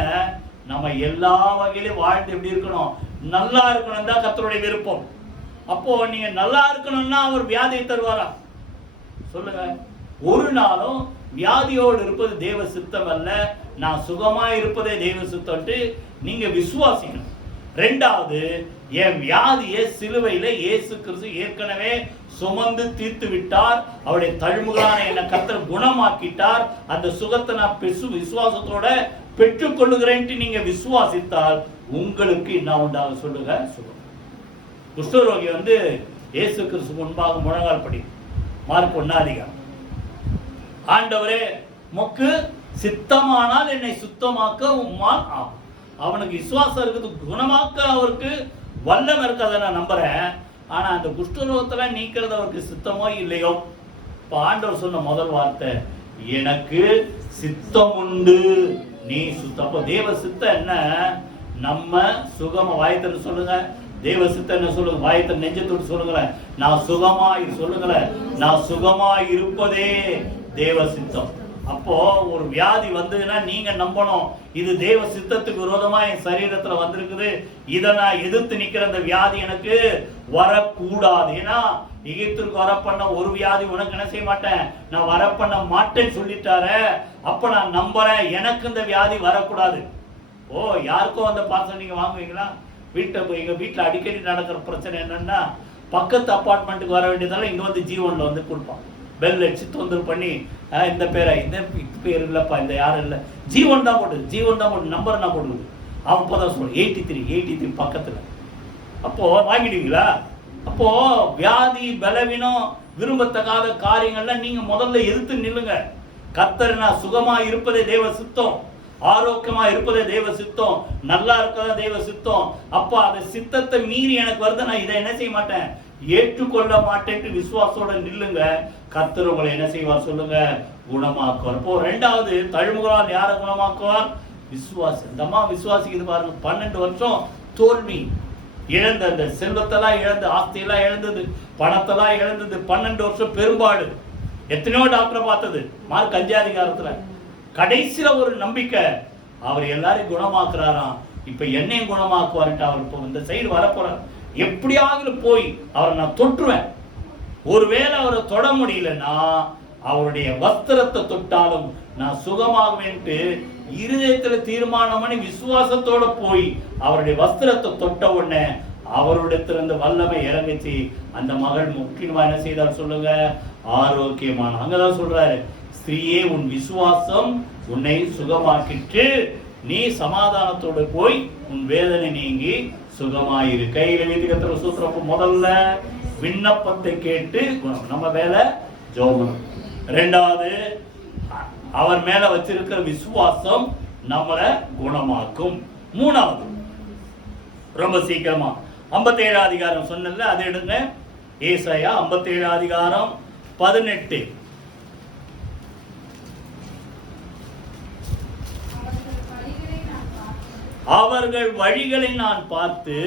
நம்ம எல்லா வகையிலும் வாழ்ந்து எப்படி இருக்கணும், நல்லா இருக்கணும் தான் கர்த்தருடைய விருப்பம். அப்போ நீங்க நல்லா இருக்கணும்னா அவர் வியாதியை தருவாரா சொல்லுங்க? ஒரு நாளும் வியாதியோடு இருப்பது தேவ சித்தம் அல்ல, நான் சுகமாய் இருப்பதே தெய்வ சித்தம் நீங்க விசுவாசிக்கணும். ரெண்டாவது, என் வியாதியை சிலுவையில இயேசு கிறிஸ்து ஏற்கனவே சுமந்து தீர்த்து விட்டார். அவருடைய தழும்புகளான என்னை கர்த்தர் குணமாக்கிட்டார். அந்த சுகத்தை நான் விசுவாசத்தோட பெற்றுக்கொள்ளுகிறேன்ட்டு நீங்க விசுவாசித்தால் உங்களுக்கு என்ன உண்டாக சொல்லுங்க, சுகம். குஷ்டரோகி இயேசு கிறிஸ்து முன்பாக முழங்கால் படி, மார்க் 1 ஆண்டவரே மொக்கு சித்தமானால் என்னை சுத்தமாக்க உம்மால் ஆகும். அவனுக்கு விசுவாசம் இருக்குது, குணமாக்க அவருக்கு வல்லம் இருக்காத நான் நம்புறேன். ஆனா அந்த குஷ்டரோகத்துல நீக்கிறது அவருக்கு சித்தமோ இல்லையோ. இப்ப ஆண்டவர் சொன்ன முதல் வார்த்தை, எனக்கு சித்தம் உண்டு, நீ சுத்தம். அப்ப தேவ சித்தம் என்ன, நம்ம சுகமா வாயத்தன்னு சொல்லுங்க. தேவ சித்தம் என்ன சொல்லுங்க, வாயத்தை நெஞ்சத்தோடு சொல்லுங்களேன், நான் சுகமாய் சொல்லுங்களேன், நான் சுகமாய் இருப்பதே தேவ சித்தம். அப்போ ஒரு வியாதி வந்ததுன்னா நீங்க நம்பணும், இது தேவ சித்தத்துக்கு விரோதமா என் சரீரத்துல வந்திருக்குது, இதை நான் எதிர்த்து நிக்கிற அந்த வியாதி எனக்கு வரக்கூடாது. ஏன்னா எகிப்திற்கு வர பண்ண ஒரு வியாதி உனக்கு என்ன செய்ய மாட்டேன், நான் வர பண்ண மாட்டேன்னு சொல்லிட்டாரு. அப்ப நான் நம்புறேன், எனக்கு இந்த வியாதி வரக்கூடாது. ஓ, யாருக்கும் அந்த பார்சல் நீங்க வாங்குவீங்களா? எங்க வீட்டுல அடிக்கடி நடக்கிற பிரச்சனை என்னன்னா, பக்கத்து அப்பார்ட்மெண்ட்டுக்கு வர வேண்டியதால இங்க ஜீவன்ல கொடுப்பான், பெல் அடிச்சு தொந்தரவு பண்ணி, இந்த பேரை இந்த பேர் இல்லப்பா, இந்த யாரும் இல்லை, ஜீவன் தான் போட்டு நம்பர் நான் போடுது. அவன் இப்போதான் சொல்ல 83 பக்கத்துல. அப்போ வாங்கிடுவீங்களா? அப்போ வியாதி பலவீனம் விரும்பத்தகாத காரியங்கள்லாம் நீங்க முதல்ல எதிர்த்து நில்லுங்க. கர்த்தர் நான் சுகமா இருப்பதே தேவ சித்தம், ஆரோக்கியமா இருப்பதே தேவ சித்தம், நல்லா இருக்கதா தேவ சித்தம். அப்ப அந்த சித்தத்தை மீறி எனக்கு வருது, நான் இதை என்ன செய்ய மாட்டேன், ஏற்றுக்கொள்ள மாட்டேன். விசுவாசோட நில்லுங்க, கர்த்தர் உங்களை என்ன செய்வார் சொல்லுங்க, குணமாக்குவார். இப்போ ரெண்டாவது, தழும்புகளால் யாரை குணமாக்குவார்? விசுவாசி. இந்த அம்மா விசுவாசிக்குது பாருங்க. 12 வருஷம் தோல்வி, இழந்த அந்த செல்வத்தெல்லாம் இழந்து, ஆஸ்தியெல்லாம் இழந்தது, பணத்தெல்லாம் இழந்தது, 12 வருஷம் பெரும்பாடு, எத்தனையோ டாக்டரை பார்த்தது. மார்க் 5 கடைசியில ஒரு நம்பிக்கை, அவர் எல்லாரையும் குணமாக்குறாராம். இப்ப என்னையும் குணமாக்குவார்ட்டு அவர் இப்போ இந்த சைடு வரப்போறார். எப்படியாவது போய் அவரை நான் தொற்றுவேன். ஒருவேளை அவரை தொட முடியலன்னா அவருடைய வஸ்திரத்தை தொட்டாலும் நான் சுகமாகுவேன்ட்டு இருதயத்துல தீர்மானம் பண்ணி விசுவாசத்தோட போய் அவருடைய வஸ்திரத்தை தொட்ட உடனே அவருடைய வல்லமை இறங்கிச்சு. அந்த மகள் முக்கியமா என்ன செய்தால் சொல்லுங்க, ஆரோக்கியமான. அங்கதான் சொல்றாரு, ஸ்திரீயே உன் விசுவாசம் உன்னை சுகமாக்கிட்டு நீ சமாதானத்தோடு போய் உன் வேதனை நீங்கி சுகமாயிரு. கையில வீட்டுக்கு சூத்திரம். முதல்ல விண்ணப்பத்தை கேட்டு நம்ம வேலை ஜெபம். ரெண்டாவது, அவர் மேல வச்சிருக்கிற விசுவாசம் நம்மளை குணமாக்கும். மூணாவது, ரொம்ப சீக்கிரமா 57 அதிகாரம் சொன்னல, அதை எடுங்க. ஏசாயா 57 அதிகாரம் 18. அவர்கள் வழிகளை நான் பார்த்து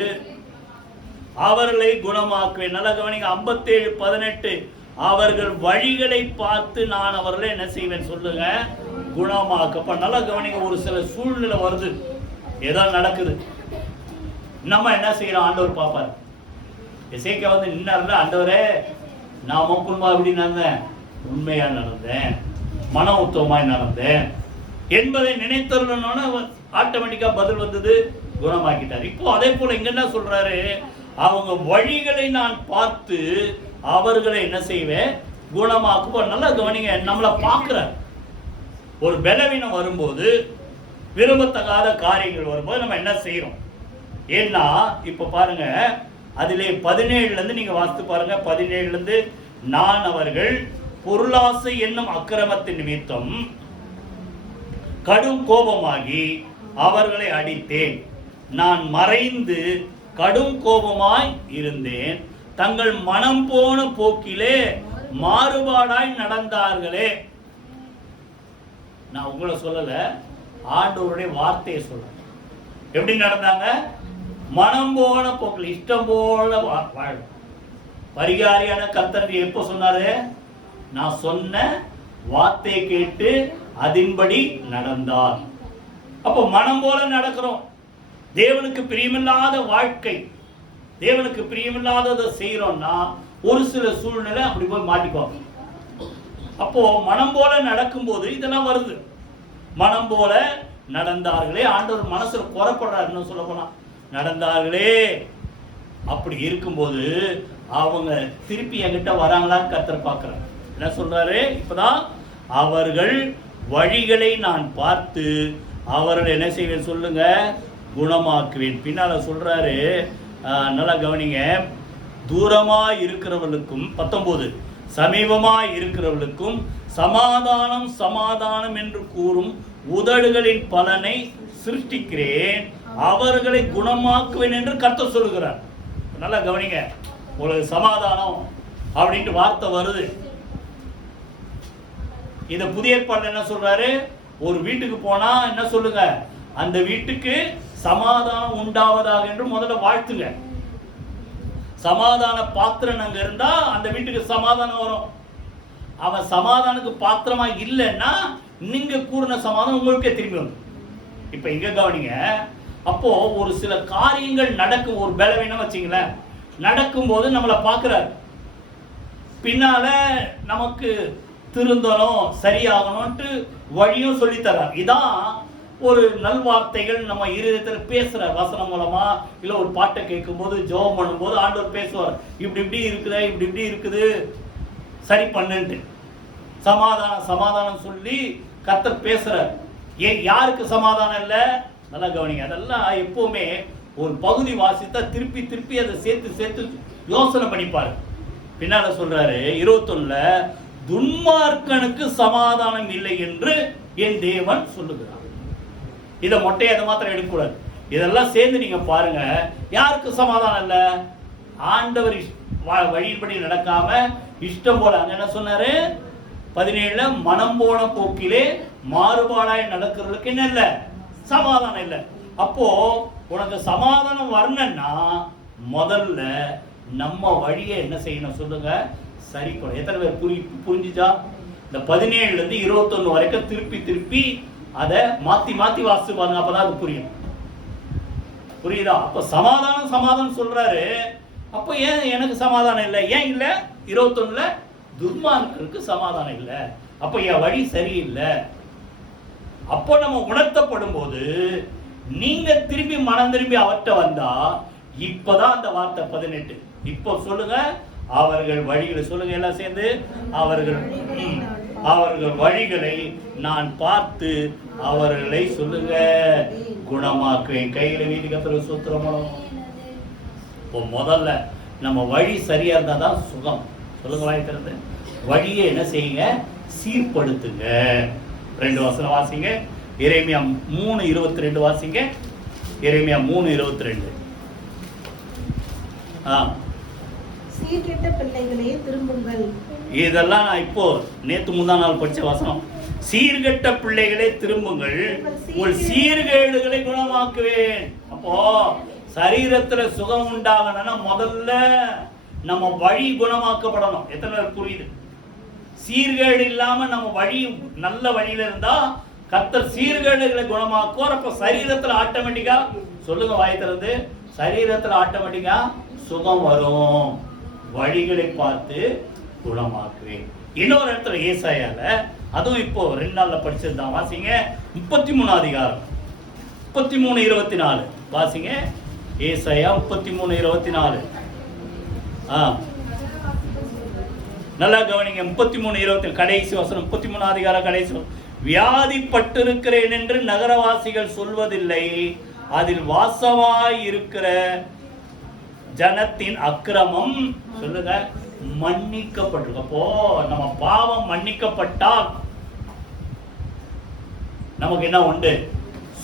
அவர்களை குணமாக்குவேன். நல்லா கவனிங்க, 57:18. அவர்கள் வழிகளை பார்த்து நான் அவர்களை என்ன செய்வேன் சொல்லுங்க, குணமாக்கப்ப. நல்லா கவனிங்க, ஒரு சில சூழ்நிலை வருது, ஏதோ நடக்குது, நம்ம என்ன செய்யறோம், ஆண்டவர் பார்ப்பார். எசேக்கியா வந்து நின்னார்ல, ஆண்டவரே நான் குடும்பமா எப்படி நடந்தேன், உண்மையா நடந்தேன், மன உத்தவமாய் நடந்தேன் என்பதை நினைத்தருளனோன்னு ஆட்டோமேட்டிக்கா பதில் வந்தது, குணமாக்கிட்டார். இப்போ அதே போல இங்க என்ன சொல்றாரு, அவங்க வழிகளை நான் பார்த்து அவர்களை என்ன செய்வேன், குணமாக்குவோம். நல்லா கவனிங்க, நம்மளை பார்க்கிற ஒரு பலவீனம் வரும்போது, விரும்பத்தகாத காரியங்கள் வரும்போது நம்ம என்ன செய்யறோம். ஏன்னா இப்ப பாருங்க, அதிலே 17 இருந்து நீங்க வாசித்து பாருங்க. 17 இருந்து, நான் அவர்கள் பொருளாசை என்னும் அக்கிரமத்தின் நிமித்தம் கடும் கோபமாகி அவர்களை அடித்தேன். நான் மறைந்து கடும் கோபமாய் இருந்தேன். தங்கள் மனம் போன போக்கிலே மாறுபாடாய் நடந்தார்களே. நான் உங்களை சொல்லல, ஆண்டவருடைய வார்த்தையை சொல்ல. எப்படி நடந்தாங்க, மனம் போன போக்கில், இஷ்டம் போல வாழ. பரிகாரியான கர்த்தர் எப்ப சொன்னாரு, நான் சொன்ன வார்த்தையை கேட்டு அதன்படி நடந்தார். அப்போ மனம் போல நடக்கிறோம். தேவனுக்கு பிரியமில்லாத வாழ்க்கை, தேவனுக்கு பிரியமில்லாததை செய்யறோம்னா ஒரு சில சூழ்நிலை அப்படி போய் மாட்டிக்குவோம். அப்போ மனம் போல நடக்கும்போது இதெல்லாம் வருது. மனம் போல நடந்தார்களே, ஆண்டவர் மனசுல குறைப்படுறாருன்னு சொல்ல போனா, நடந்தார்களே. அப்படி இருக்கும்போது அவங்க திருப்பி என்கிட்ட வராங்களான்னு கர்த்தர் பார்க்கிறார். என்ன சொல்றாரு, இப்பதான் அவர்கள் வழிகளை நான் பார்த்து அவர்களை என்ன செய்வேன் சொல்லுங்க, குணமாக்குவேன். பின்னால சொல்றாரு, நல்லா கவனிங்க, தூரமா இருக்கிறவர்களுக்கும் 19 சமீபமா இருக்கிறவர்களுக்கும் சமாதானம் சமாதானம் என்று கூறும் உதடுகளின் பலனை சிருஷ்டிக்கிறேன், அவர்களை குணமாக்குவேன் என்று கர்த்தர் சொல்லுகிறார். நல்லா கவனிங்க, உங்களுக்கு சமாதானம் அப்படின்ட்டு வார்த்தை வருது. இத புதிய ஏற்பாடுல என்ன சொல்றாரு, ஒரு வீட்டுக்கு போனா என்ன சொல்லுங்க, அந்த வீட்டுக்கு சமாதானம் உண்டாவதாக என்று முதல்ல வாழ்த்துங்க. சமாதான பாத்திரம் அங்க இருந்தா அந்த வீட்டுக்கு சமாதானம் வரும். அவன் சமாதானத்துக்கு பாத்திரமா இல்லைன்னா நீங்க கூறின சமாதானம் உங்களுக்கே திரும்பி வந்து. இப்ப இங்க கவனிங்க, அப்போ ஒரு சில காரியங்கள் நடக்கும், ஒரு பலவீனம் வச்சுங்களேன், நடக்கும்போது நம்மளை பார்க்கிறார். பின்னால நமக்கு திருந்தணும், சரியாகணும்ட்டு வழியும் சொல்லித்தரார். இதான் ஒரு நல்வார்த்தைகள் நம்ம இருதயத்தில் பேசுற வசனம் மூலமா, இல்ல ஒரு பாட்டை கேட்கும் போது, ஜெபம் பண்ணும்போது ஆண்டவர் பேசுவார், இப்படி இப்படி இருக்குது, இப்படி இப்படி இருக்குது, சரி பண்ணுன்ட்டு சமாதானம் சமாதானம் சொல்லி கர்த்தர் பேசுறார். ஏன் யாருக்கு சமாதானம் இல்லை, நல்லா கவனிங்க. அதெல்லாம் எப்பவுமே ஒரு பகுதி வாசித்தா திருப்பி திருப்பி அதை சேர்த்து சேர்த்து யோசனை பண்ணிப்பாரு. பின்னால சொல்றாரு 21, துன்மார்க்கனுக்கு சமாதானம் இல்லை என்று என் தேவன் சொல்லுகிறார். இதை மொட்டையை அதை மாத்திரம் எடுக்கக்கூடாது, இதெல்லாம் சேர்ந்து நீங்க பாருங்க. யாருக்கு சமாதானம் இல்லை, ஆண்டவர் வழியின்படி நடக்காம இஷ்டம் போல. அங்க என்ன சொன்னாரு 17, மனம் போன போக்கிலே மாறுபாடாய் நடக்கிறவர்களுக்கு என்ன இல்லை, சமாதானம் இல்லை. அப்போ உனக்கு சமாதானம் வரணும்னா முதல்ல நம்ம வழியை என்ன செய்யணும் சொல்லுங்க, சரி பண்ணணும். எத்தனை பேர் புரிஞ்சுச்சா? இந்த 17 இருந்து 21 வரைக்கும் திருப்பி திருப்பி அதை மாத்தி மாத்தி வாசிச்சு பாருங்க, அப்பதான் அது புரியும். புரியுதா? அப்ப சமாதானம் சமாதானம் சொல்றாரு. அப்ப ஏன் எனக்கு சமாதானம் இல்லை, ஏன் இல்லை? 21 துன்மார்க்கருக்கு சமாதானம் இல்லை, அப்ப என் வழி சரியில்லை. அப்போ நம்ம உணர்த்தப்படும் போது நீங்க திரும்பி மனம் திரும்பி அவர்கிட்ட வந்தா, இப்பதான் அந்த வார்த்தை 18. இப்போ சொல்லுங்க, அவர்கள் வழிகளை சொல்லுங்க எல்லாம் சேர்ந்து, அவர்கள் வழிகளை நான் பார்த்து அவர்களை சொல்லுங்க குணமாக்குவேன். கையில வீதி கத்துற சூத்திரமோ. இப்போ முதல்ல நம்ம வழி சரியா இருந்தா தான் சுகம். சொல்லுங்க வாய் திறந்து, வழியை என்ன செய்யுங்க, சீர்படுத்துங்க. 2 வசனம் வாசிங்க. எரேமியா 3:22 வாசிங்க. எரேமியா 3:22. சீர்கெட்ட பிள்ளைகளே திரும்புங்கள். இதெல்லாம் நான் இப்போ நேத்து முந்தா நாள் படிச்ச வசனம். சீர்கெட்ட பிள்ளைகளே திரும்புங்கள், உங்கள் சீர்கேடுகளை குணமாக்குவேன். அப்போ சரீரத்துல சுகம் உண்டாகணும்னா முதல்ல நம்ம வழி குணமாக்கப்படணும். எத்தனை பேர் புரியுது? சீர்கேடு இல்லாம நம்ம வழி நல்ல வழியில இருந்தா கர்த்தர் சீர்கேடுகளை குணமாக்குவார். அப்ப சரீரத்துல ஆட்டோமேட்டிக்கா, சொல்லுங்க வாய் திறந்து, சரீரத்துல ஆட்டோமேட்டிக்கா சுகம் வரும். வழிகளை பார்த்து குணமாக்குவேன். இன்னொரு இடத்துல ஏசாயால, அதுவும் இப்போ 2 நாள்ல படிச்சதுதான், வாசிங்க 33 அதிகாரம் 33:24 வாசிங்க. ஏசாயா 33:24. நல்லா கவனிங்க. 33:20 கடைசி வசனம், 33 அதிகாரம் கடைசி. வியாதிப்பட்டிருக்கிறேன் என்று நகரவாசிகள் சொல்வதில்லை, அதில் வாசமாய் இருக்கிற ஜனத்தின் அக்கிரமம், சொல்லுங்க, மன்னிக்கப்பட்டிருக்கு. அப்போ நம்ம பாவம் மன்னிக்கப்பட்டால் நமக்கு என்ன உண்டு?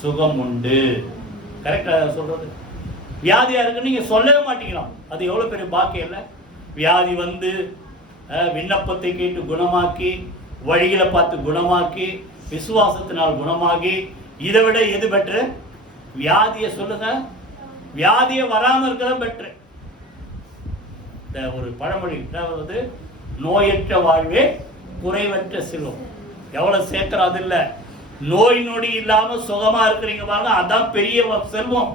சுகம் உண்டு. கரெக்டா சொல்றது? வியாதியா இருக்கு நீங்க சொல்லவே மாட்டீங்களாம். அது எவ்வளவு பெரிய பாக்கியம் இல்லை? வியாதி வந்து விண்ணப்பத்தை கேட்டு குணமாக்கி, வழிகளை பார்த்து குணமாக்கி, விசுவாசத்தினால் குணமாகி, இதை விட எது பெட்ரு? வியாதியை சொல்லுங்க, வியாதியை வராம இருக்கிறத பெட்ரு. இந்த ஒரு பழமொழி, அதாவது நோயற்ற வாழ்வே குறைவற்ற செல்வம். எவ்வளவு சேர்க்கிறோம் அது இல்லை. நோய் நொடி இல்லாம சுகமா இருக்கிறீங்க பாருங்க, அதான் பெரிய செல்வம்.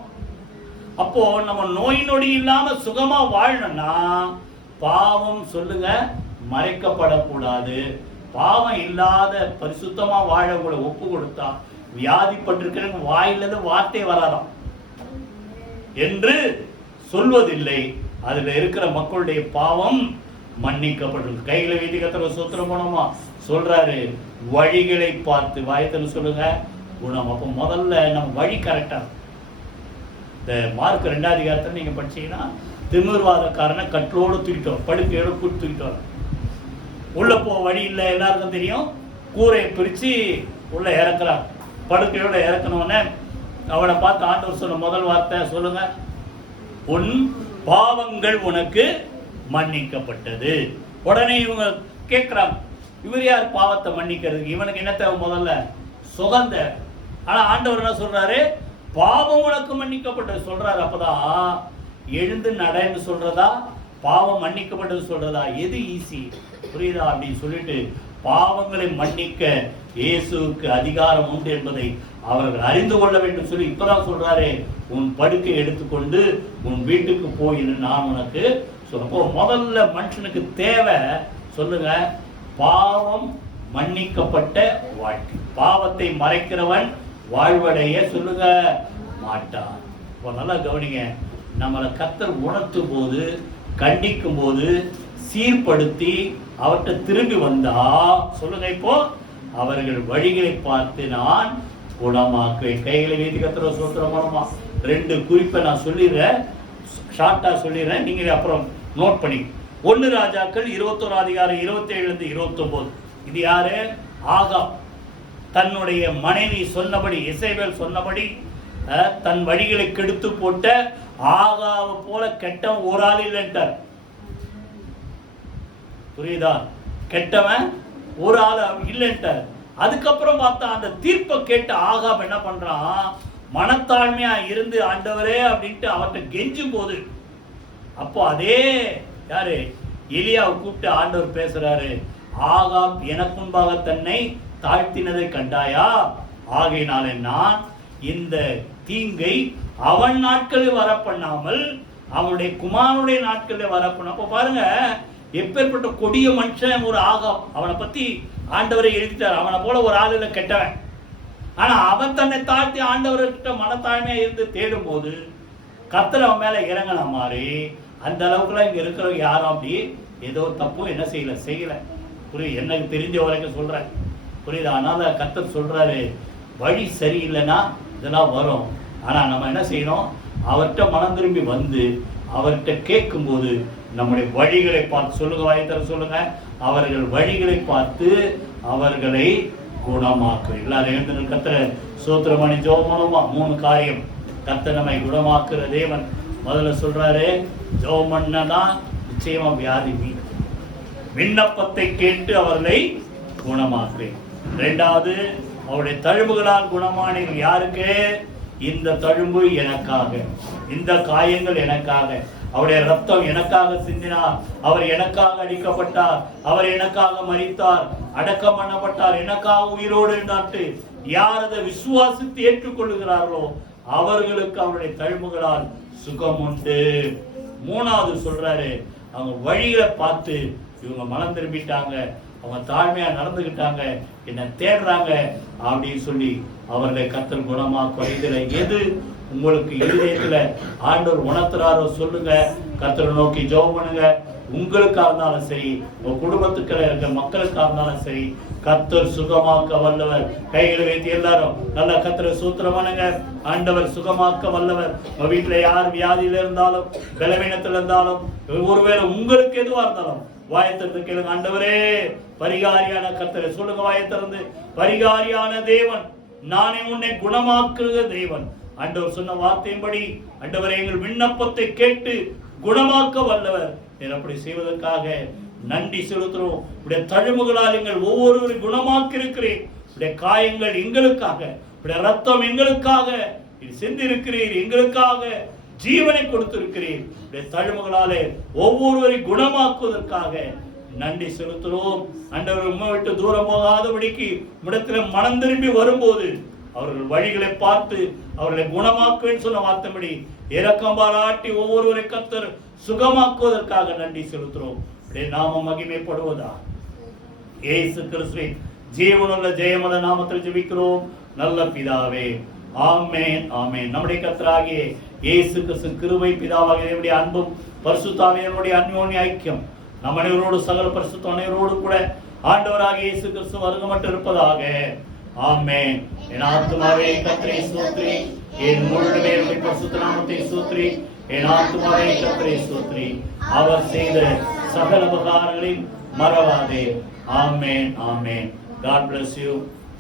அப்போ நம்ம நோய் நொடி இல்லாம சுகமா வாழணும்னா பாவம், சொல்லுங்க, மறைக்கப்படக்கூடாது. பாவம் இல்லாத பரிசுத்தமா வாழ உங்களை ஒப்பு கொடுத்தா வியாதிப்பட்டிருக்கிற வாயிலிருந்து வார்த்தை வராதாம் என்று சொல்வதில்லை. அதுல இருக்கிற மக்களுடைய பாவம் மன்னிக்கப்பட்டிருக்கு. கைகளை வீதி கத்துற சூத்திரம் போனோமா சொல்றாரு, வழிகளை பார்த்து, வாயத்தில் சொல்லுங்க, குணம். அப்போ முதல்ல நம்ம வழி கரெக்டா. இந்த மார்க் 2ஆம் அதிகாரத்தில் நீங்க படிச்சீங்கன்னா, திமிர்வாதக்காரனை கட்டோடு தூக்கிட்டோம், படுக்கையோடு கூட்டு தூக்கிட்டோம். உள்ள போ வழி இல்லை, எல்லாருக்கும் தெரியும். கூரையை பிரிச்சு உள்ள இறக்குறான். படுக்கையோட இறக்கணும்னே அவனை பார்த்து ஆண்டவர் சொன்ன முதல் வார்த்தை சொல்லுங்க, உன் பாவங்கள் உனக்கு மன்னிக்கப்பட்டது. உடனே இவங்க கேட்கிறாங்க, இவர் யார் பாவத்தை மன்னிக்கிறதுக்கு? இவனுக்கு என்ன தேவை? முதல்ல சுகந்த. ஆனா ஆண்டவர் என்ன சொல்றாரு? பாவம் உனக்கு மன்னிக்கப்பட்டது சொல்றாரு. அப்பதான் எழுந்து நடன்னு சொல்றதா, பாவம் மன்னிக்கப்பட்டது சொல்றதா, எது ஈஸி? புரியுதா? அப்படின்னு சொல்லிட்டு பாவங்களை மன்னிக்க இயேசுவுக்கு அதிகாரம் உண்டு என்பதை அவர்கள் அறிந்து கொள்ள வேண்டும் சொல்லி இப்பதான் சொல்றாரு, உன் படுக்கை எடுத்துக்கொண்டு உன் வீட்டுக்கு போயின்னு நான் உனக்கு சொல்ல. முதல்ல மனுஷனுக்கு தேவை சொல்லுங்க, பாவம் மன்னிக்கப்பட்ட வாழ்க்கை. பாவத்தை மறைக்கிறவன் வாழ்வடைய சொல்லுங்க மாட்டான். நல்லா கவனிங்க. நம்மளை கர்த்தர் உணர்த்தும் போது, கண்டிக்கும் போது, சீர்படுத்தி அவர்கிட்ட திரும்பி வந்தா சொல்லுங்க, இப்போ அவர்கள் வழிகளை பார்த்து நான் குணமாக்குவேன். கைகளை வீதி கத்துற சூத்திரம் மூலமா 2 குறிப்பை நான் சொல்லிடுறேன், ஷார்ட்டா சொல்லிடுறேன், நீங்க அப்புறம் நோட் பண்ணி. 1 ராஜாக்கள் 21 அதிகாரம் 27 29. இது யாரு? ஆகாப். தன்னுடைய மனைவி சொன்னபடி, இசைவேல் சொன்னபடி தன் வழிகளை கெடுத்து போட்ட ஆகாவை போல கெட்டவன் ஒரு ஆள் இல்லைன்ட்டார். புரியுதா? கெட்டவன் ஒரு ஆள் இல்லைன்ட்டார். அதுக்கப்புறம் பார்த்தா அந்த தீர்ப்பை கேட்டு ஆகாப் என்ன பண்றான்? மனத்தாழ்மையா இருந்து ஆண்டவரே அப்படின்ட்டு அவர்கிட்ட கெஞ்சும் போது, அப்போ அதே யாரு எலியாவை கூப்பிட்டு ஆண்டவர் பேசுறாரு, ஆகாப் எனக்கு முன்பாக தன்னை தாழ்த்தினதை கண்டாயா? ஆகையினாலே நான் இந்த தீங்கை அவன் நாட்களில் வர பண்ணாமல் அவனுடைய குமாரனுடைய நாட்களில் வர பண்ண. அப்போ பாருங்க, எப்பேற்பட்ட கொடிய மனுஷன் ஒரு ஆகாப். அவனை பத்தி ஆண்டவரை எழுதிட்டார். அவனை போல ஒரு ஆளுல கெட்டவன். ஆனா அவன் தன்னை தாழ்த்தி ஆண்டவர்கிட்ட மனத்தாழ்மையா இருந்து தேடும் போது கர்த்தர் அவன் மேல இறங்கின மாதிரி, அந்த அளவுக்குலாம் இங்க இருக்கிறவங்க யாரும் அப்படி ஏதோ தப்பும் என்ன செய்யல. புரியுது? எனக்கு தெரிஞ்ச வரைக்கும் சொல்றேன். புரியுது? அதனால கர்த்தர் சொல்றாரு, வழி சரியில்லைன்னா இதெல்லாம் வரும். ஆனா நம்ம என்ன செய்யணும்? அவர்கிட்ட மனம் திரும்பி வந்து அவர்கிட்ட கேட்கும் போது நம்முடைய வழிகளை பார்த்து, சொல்லுங்க வாய்த்தர சொல்லுங்க, அவர்கள் வழிகளை பார்த்து அவர்களை குணமாக்கு. எல்லாரும் எழுந்து கர்த்தரை சோத்திரமணி ஜோமனமா 3 காரியம். கர்த்தர் நம்மை குணமாக்குற தேவன். முதல்ல சொல்றாரு, ஜெபம் பண்ணனா நிச்சயமா வியாதி மீட்கும். விண்ணப்பத்தை கேட்டு அவர்களை குணமாக்குவேன். இரண்டாவது, அவருடைய தழும்புகளால் குணமானீர்கள். யாருக்கு? இந்த தழும்பு எனக்காக, இந்த காயங்கள் எனக்காக, அவருடைய ரத்தம் எனக்காக சிந்தினார், அவர் எனக்காக அடிக்கப்பட்டார், அவர் எனக்காக மரித்தார், அடக்கம் பண்ணப்பட்டார், எனக்காக உயிரோடு இருந்தாட்டு யார் அதை விசுவாசித்து ஏற்றுக்கொள்ளுகிறார்களோ அவர்களுக்கு அவருடைய தழும்புகளால் சுகம் உண்டு. மூணாவது சொல்றாரு, அவங்க வழிகளை பார்த்து இவங்க மனம் திரும்பிட்டாங்க, அவங்க தாழ்மையா நடந்துகிட்டாங்க, என்ன தேடுறாங்க அப்படின்னு சொல்லி அவர்களை கர்த்தர் குணமாக்குவார். இதுல எது உங்களுக்கு இருதயத்துல ஆண்டவர் உணர்த்துறாரோ சொல்லுங்க, கர்த்தரை நோக்கி ஜெபம் பண்ணுங்க. உங்களுக்கா இருந்தாலும் சரி, உங்க குடும்பத்துக்குள்ள இருக்கிற மக்களுக்கா இருந்தாலும் சரி, கர்த்தர் சுகமாக்க வல்லவர். கைகளை வைத்து எல்லாரும் நல்லா கர்த்தரை சூத்திரம் பண்ணுங்க. ஆண்டவர் சுகமாக்க வல்லவர். உங்க வீட்டுல யார் வியாதியில இருந்தாலும், பலவீனத்துல இருந்தாலும், ஒருவேளை உங்களுக்கு எதுவா இருந்தாலும் வாயத்திறந்து கேளுங்க. ஆண்டவரே, பரிகாரியான கர்த்தரை சொல்லுங்க. வாயத்திறந்து, பரிகாரியான தேவன், நானே உன்னை குணமாக்குகிற தேவன். ஆண்டவர் சொன்ன வார்த்தையின்படி ஆண்டவரே, எங்கள் விண்ணப்பத்தை கேட்டு குணமாக்க வல்லவர். அப்படி செய்வதற்காக நன்றி செலுத்துறோம். உடைய தழும்புகளால் எங்கள் ஒவ்வொருவரும் குணமாக்கி இருக்கிறேன். உடைய காயங்கள் எங்களுக்காக, உடைய ரத்தம் எங்களுக்காக சென்றிருக்கிறீர், எங்களுக்காக ஜீவனை கொடுத்திருக்கிறீர். உடைய தழும்புகளாலே ஒவ்வொருவரையும் குணமாக்குவதற்காக நன்றி செலுத்துறோம். ஆண்டவர் உம்மை விட்டு தூரம் போகாதபடிக்கு இடத்துல மனம் திரும்பி வரும்போது அவர்கள் வழிகளை பார்த்து அவர்களை குணமாக்குவேன் சொன்ன வார்த்தைப்படி இரக்கம் பாராட்டி ஒவ்வொருவரை கர்த்தர் சுகமாக்குவதற்காக நன்றி செலுத்துறோம். நாமம் மகிமைப்படுவதா. இயேசு கிறிஸ்துவின் ஜீவனுள்ள ஜெயமுள்ள நாமத்தில் ஜெபிக்கிறோம் நல்ல பிதாவே, ஆமென், ஆமென். நம்முடைய கர்த்தராகிய இயேசு கிறிஸ்து கிருபை, பிதாவாகிய தேவனுடைய அன்பும் பரிசுத்த ஆவியானவருடைய அன்யோன்ய ஐக்கியம் நம் அனைவரோடு சகல பரிசுத்த அனைவரோடு கூட ஆண்டவராகிய இயேசு கிறிஸ்து வருகமட்டு இருப்பதாக. ஆமென். என் ஆத்துமாவே கர்த்தரை ஸ்தோத்திரி, என் முழுமே பரிசுத்த நாமத்தை ஸ்தோத்திரி. என் ஆத்துமாவே கர்த்தரை ஸ்தோத்திரி, அவர் செய்த சகல உபகாரங்களையும் மறவாதே. ஆமென், ஆமென். God bless you.